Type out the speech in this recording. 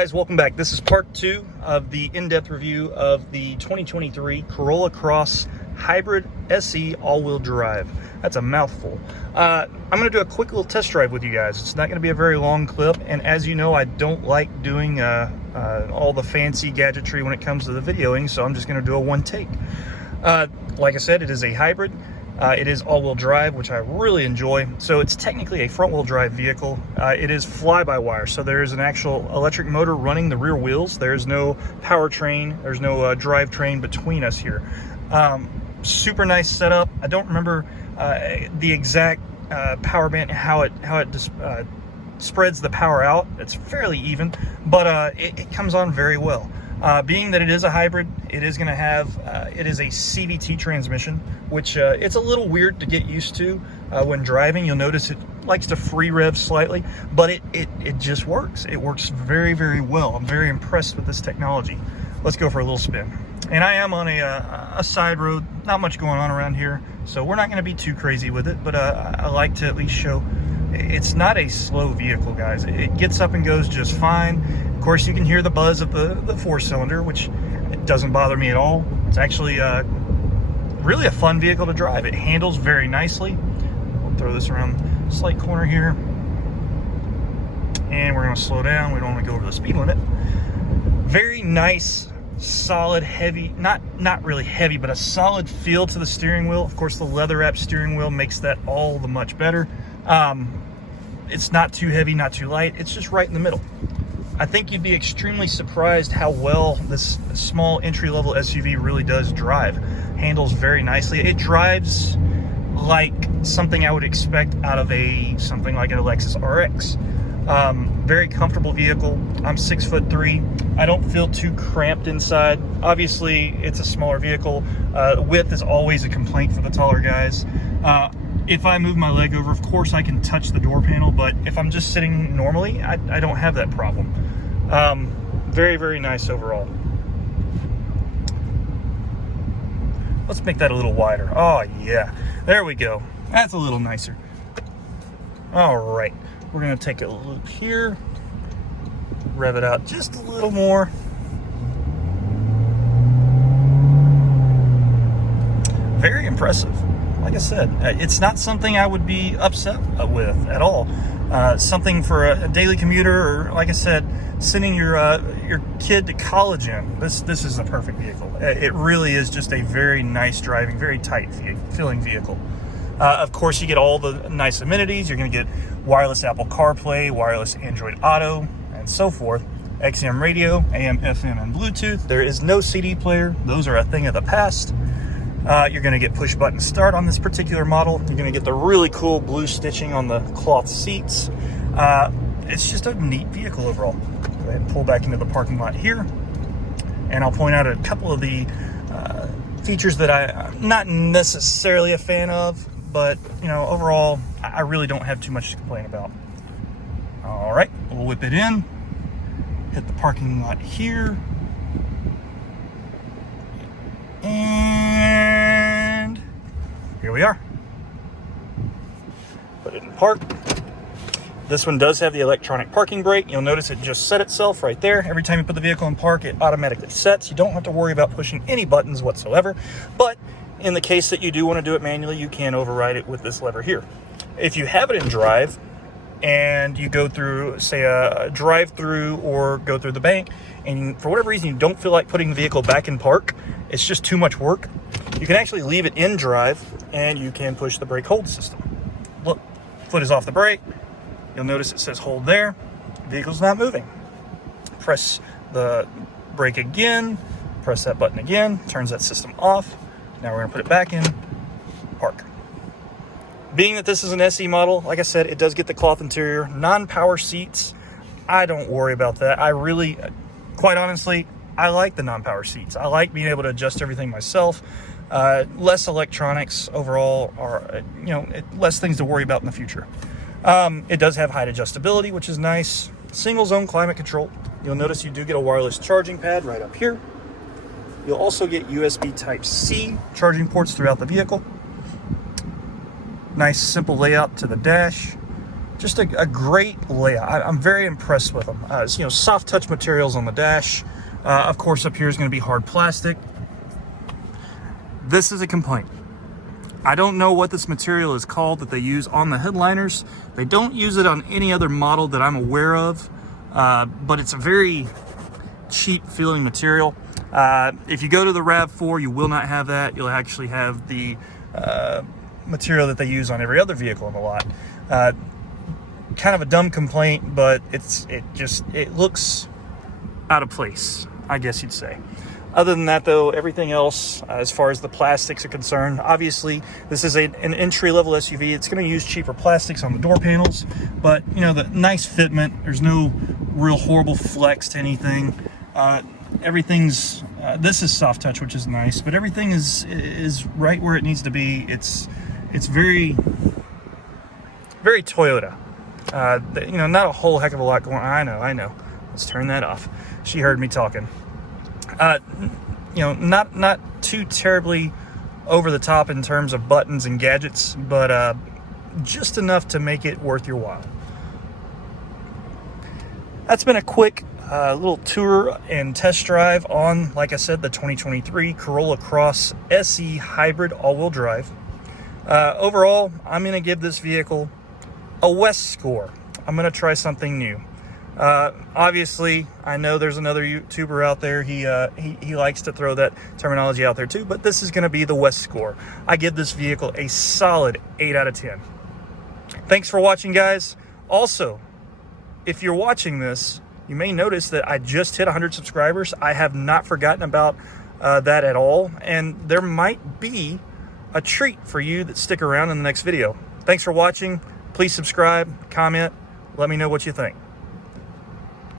Guys, welcome back. This is part 2 of the in-depth review of the 2023 Corolla Cross Hybrid SE all-wheel drive. That's a mouthful. I'm going to do a quick little test drive with you guys. It's not going to be a very long clip, and as you know, I don't like doing all the fancy gadgetry when it comes to the videoing, so I'm just going to do a one take. Like I said, it is a hybrid. It is all-wheel drive, which I really enjoy. So it's technically a front-wheel drive vehicle. It is fly-by-wire, so there's an actual electric motor running the rear wheels. There's no powertrain, there's no drivetrain between us here. Super nice setup. I don't remember the exact power band, how it spreads the power out. It's fairly even, but it comes on very well. Being that it is a hybrid, it is going to have, it is a CVT transmission, which it's a little weird to get used to when driving. You'll notice it likes to free rev slightly, but it just works. It works very, very well. I'm very impressed with this technology. Let's go for a little spin. And I am on a side road, not much going on around here, so we're not going to be too crazy with it, but I like to at least show it's not a slow vehicle, guys. It gets up and goes just fine. Of course, you can hear the buzz of the 4-cylinder, which it doesn't bother me at all. It's actually really a fun vehicle to drive. It handles very nicely. We'll throw this around the slight corner here. And we're going to slow down. We don't want to go over the speed limit. Very nice, solid, heavy, not really heavy, but a solid feel to the steering wheel. Of course, the leather-wrapped steering wheel makes that all the much better. It's not too heavy, not too light. It's just right in the middle. I think you'd be extremely surprised how well this small entry-level SUV really does drive. Handles very nicely. It drives like something I would expect out of something like a Lexus RX. Very comfortable vehicle. I'm 6'3". I don't feel too cramped inside. Obviously, it's a smaller vehicle. Width is always a complaint for the taller guys. If I move my leg over, of course I can touch the door panel, but if I'm just sitting normally, I don't have that problem. Very, very nice overall. Let's make that a little wider. Oh yeah, there we go. That's a little nicer. All right, we're gonna take a loop here, rev it out just a little more. Very impressive. Like I said, it's not something I would be upset with at all. Something for a daily commuter, or like I said, sending your kid to college in. This is a perfect vehicle. It really is just a very nice driving, very tight feeling vehicle. Of course, you get all the nice amenities. You're going to get wireless Apple CarPlay, wireless Android Auto, and so forth. XM radio, AM, FM, and Bluetooth. There is no CD player. Those are a thing of the past. You're going to get push button start on this particular model. You're going to get the really cool blue stitching on the cloth seats. It's just a neat vehicle overall. Go ahead and pull back into the parking lot here, and I'll point out a couple of the features that I'm not necessarily a fan of, but you know, overall I really don't have too much to complain about. All right, we'll whip it in, hit the parking lot here, and here we are. Put it in park. This one does have the electronic parking brake. You'll notice it just set itself right there. Every time you put the vehicle in park, it automatically sets. You don't have to worry about pushing any buttons whatsoever. But in the case that you do want to do it manually, you can override it with this lever here. If you have it in drive and you go through, say, a drive-through or go through the bank, and for whatever reason you don't feel like putting the vehicle back in park, it's just too much work, you can actually leave it in drive and you can push the brake hold system. Look, foot is off the brake. You'll notice it says hold there. Vehicle's not moving. Press the brake again, press that button again, turns that system off. Now we're going to put it back in park. Being that this is an SE model, like I said, it does get the cloth interior, non-power seats. I don't worry about that. I really, quite honestly, I like the non-power seats. I like being able to adjust everything myself. Less electronics overall, or less things to worry about in the future. It does have height adjustability, which is nice. Single zone climate control. You'll notice you do get a wireless charging pad right up here. You'll also get USB Type-C charging ports throughout the vehicle. Nice simple layout to the dash. just a great layout. I'm very impressed with them. It's, you know, soft touch materials on the dash. Of course, up here is going to be hard plastic. This is a complaint. I don't know what this material is called that they use on the headliners. They don't use it on any other model that I'm aware of, but it's a very cheap feeling material. If you go to the RAV4, you will not have that. You'll actually have the material that they use on every other vehicle in the lot. Kind of a dumb complaint, but it looks out of place, I guess you'd say. Other than that, though, everything else, as far as the plastics are concerned, obviously this is an entry-level SUV. It's going to use cheaper plastics on the door panels, but you know, the nice fitment. There's no real horrible flex to anything. Everything's this is soft touch, which is nice, but everything is right where it needs to be. It's very Toyota. You know, not a whole heck of a lot going on. I know. Let's turn that off. She heard me talking. You know, not too terribly over the top in terms of buttons and gadgets, but just enough to make it worth your while. That's been a quick little tour and test drive on, like I said, the 2023 Corolla Cross SE Hybrid all-wheel drive. Overall, I'm going to give this vehicle a West score. I'm going to try something new. Obviously, I know there's another YouTuber out there. He likes to throw that terminology out there too, but this is going to be the West score. I give this vehicle a solid 8 out of 10. Thanks for watching, guys. Also, if you're watching this, you may notice that I just hit 100 subscribers. I have not forgotten about that at all, and there might be a treat for you that stick around in the next video. Thanks for watching. Please subscribe, comment, let me know what you think.